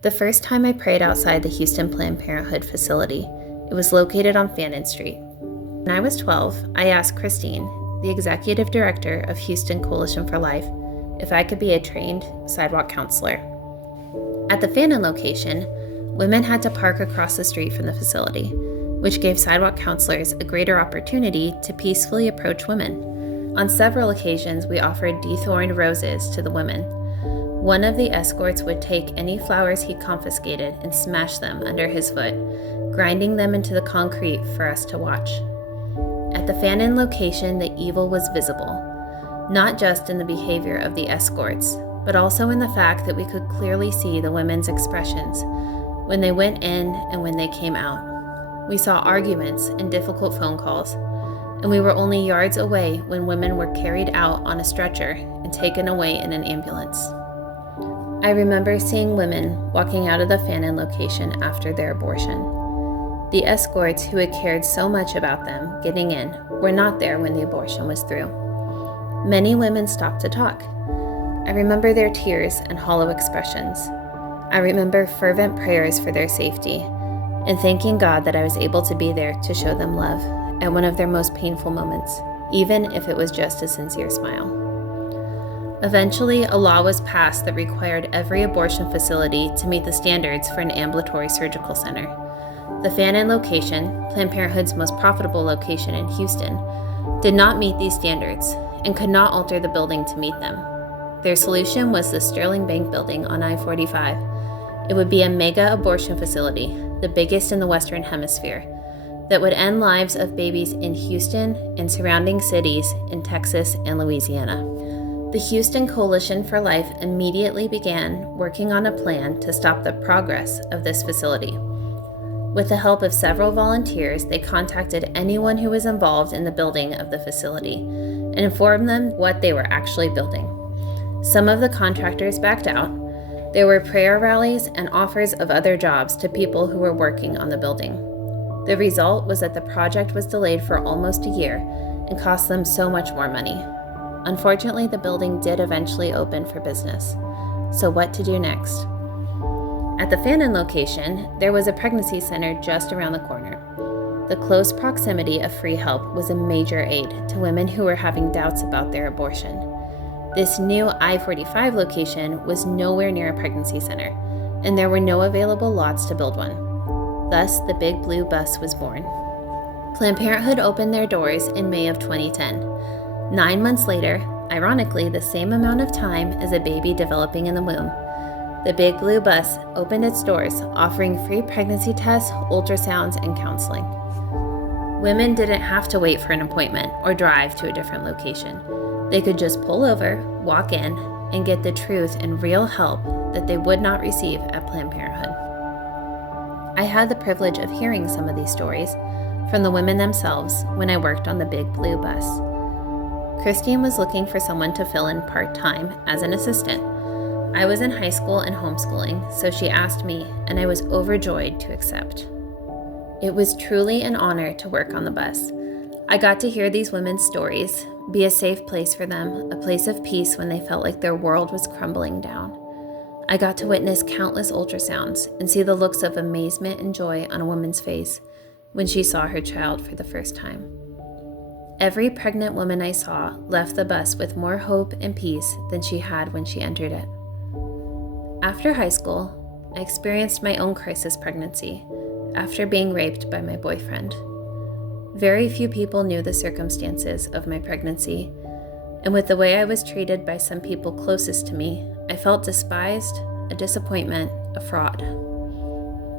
The first time I prayed outside the Houston Planned Parenthood facility, it was located on Fannin Street. When I was 12, I asked Christine, the executive director of Houston Coalition for Life, if I could be a trained sidewalk counselor. At the Fannin location, women had to park across the street from the facility, which gave sidewalk counselors a greater opportunity to peacefully approach women. On several occasions, we offered dethorned roses to the women. One of the escorts would take any flowers he confiscated and smash them under his foot, grinding them into the concrete for us to watch. At the Fannin location, the evil was visible, not just in the behavior of the escorts, but also in the fact that we could clearly see the women's expressions when they went in and when they came out. We saw arguments and difficult phone calls, and we were only yards away when women were carried out on a stretcher and taken away in an ambulance. I remember seeing women walking out of the Fannin location after their abortion. The escorts who had cared so much about them getting in were not there when the abortion was through. Many women stopped to talk. I remember their tears and hollow expressions. I remember fervent prayers for their safety and thanking God that I was able to be there to show them love at one of their most painful moments, even if it was just a sincere smile. Eventually, a law was passed that required every abortion facility to meet the standards for an ambulatory surgical center. The Fannin location, Planned Parenthood's most profitable location in Houston, did not meet these standards and could not alter the building to meet them. Their solution was the Sterling Bank building on I-45. It would be a mega abortion facility, the biggest in the Western Hemisphere, that would end lives of babies in Houston and surrounding cities in Texas and Louisiana. The Houston Coalition for Life immediately began working on a plan to stop the progress of this facility. With the help of several volunteers, they contacted anyone who was involved in the building of the facility and informed them what they were actually building. Some of the contractors backed out. There were prayer rallies and offers of other jobs to people who were working on the building. The result was that the project was delayed for almost a year and cost them so much more money. Unfortunately, the building did eventually open for business. So what to do next? At the Fannin location, there was a pregnancy center just around the corner. The close proximity of free help was a major aid to women who were having doubts about their abortion. This new I-45 location was nowhere near a pregnancy center, and there were no available lots to build one. Thus, the Big Blue Bus was born. Planned Parenthood opened their doors in May of 2010. 9 months later, ironically the same amount of time as a baby developing in the womb, the Big Blue Bus opened its doors, offering free pregnancy tests, ultrasounds, and counseling. Women didn't have to wait for an appointment or drive to a different location. They could just pull over, walk in, and get the truth and real help that they would not receive at Planned Parenthood. I had the privilege of hearing some of these stories from the women themselves when I worked on the Big Blue Bus. Christine was looking for someone to fill in part-time as an assistant. I was in high school and homeschooling, so she asked me, and I was overjoyed to accept. It was truly an honor to work on the bus. I got to hear these women's stories, be a safe place for them, a place of peace when they felt like their world was crumbling down. I got to witness countless ultrasounds and see the looks of amazement and joy on a woman's face when she saw her child for the first time. Every pregnant woman I saw left the bus with more hope and peace than she had when she entered it. After high school, I experienced my own crisis pregnancy after being raped by my boyfriend. Very few people knew the circumstances of my pregnancy, and with the way I was treated by some people closest to me, I felt despised, a disappointment, a fraud.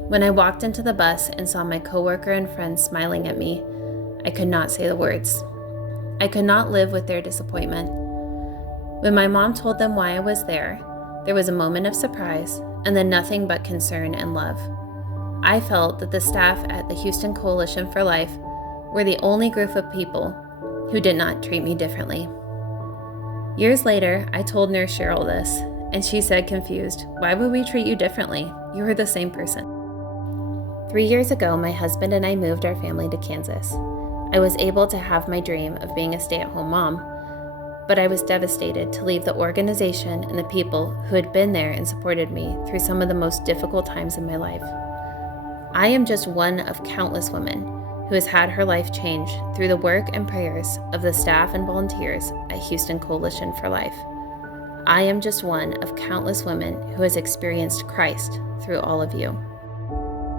When I walked into the bus and saw my coworker and friends smiling at me, I could not say the words. I could not live with their disappointment. When my mom told them why I was there was a moment of surprise and then nothing but concern and love. I felt that the staff at the Houston Coalition for Life were the only group of people who did not treat me differently. Years later, I told Nurse Cheryl this, and she said, confused, "Why would we treat you differently? You were the same person." 3 years ago, my husband and I moved our family to Kansas. I was able to have my dream of being a stay-at-home mom. but I was devastated to leave the organization and the people who had been there and supported me through some of the most difficult times in my life. I am just one of countless women who has had her life changed through the work and prayers of the staff and volunteers at Houston Coalition for Life. I am just one of countless women who has experienced Christ through all of you.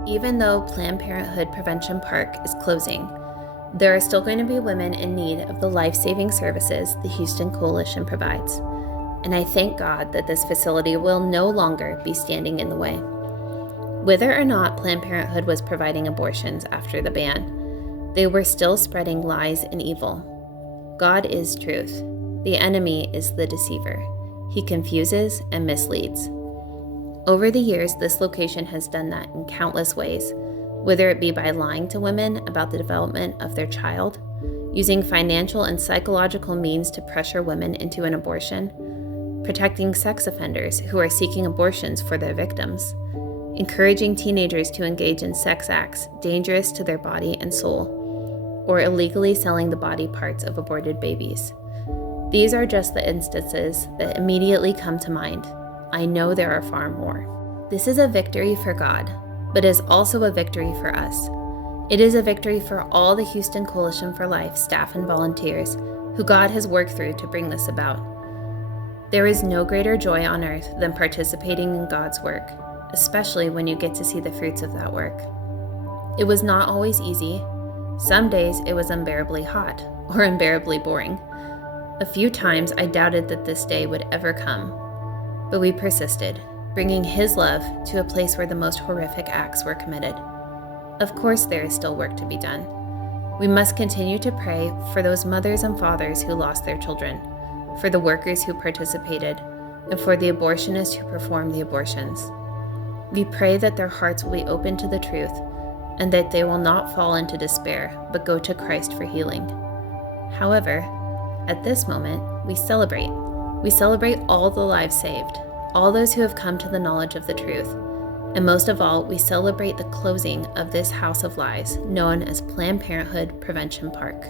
Even though Planned Parenthood Prevention Park is closing, there are still going to be women in need of the life-saving services the Houston Coalition provides, and I thank God that this facility will no longer be standing in the way. Whether or not Planned Parenthood was providing abortions after the ban, they were still spreading lies and evil. God is truth. The enemy is the deceiver. He confuses and misleads. Over the years, this location has done that in countless ways, whether it be by lying to women about the development of their child, using financial and psychological means to pressure women into an abortion, protecting sex offenders who are seeking abortions for their victims, encouraging teenagers to engage in sex acts dangerous to their body and soul, or illegally selling the body parts of aborted babies. These are just the instances that immediately come to mind. I know there are far more. This is a victory for God, but is also a victory for us. It is a victory for all the Houston Coalition for Life staff and volunteers who God has worked through to bring this about. There is no greater joy on earth than participating in God's work, especially when you get to see the fruits of that work. It was not always easy. Some days it was unbearably hot or unbearably boring. A few times I doubted that this day would ever come, but we persisted, bringing His love to a place where the most horrific acts were committed. Of course, there is still work to be done. We must continue to pray for those mothers and fathers who lost their children, for the workers who participated, and for the abortionists who performed the abortions. We pray that their hearts will be open to the truth and that they will not fall into despair, but go to Christ for healing. However, at this moment, we celebrate. We celebrate all the lives saved, all those who have come to the knowledge of the truth, and most of all, we celebrate the closing of this house of lies known as Planned Parenthood Prevention Park.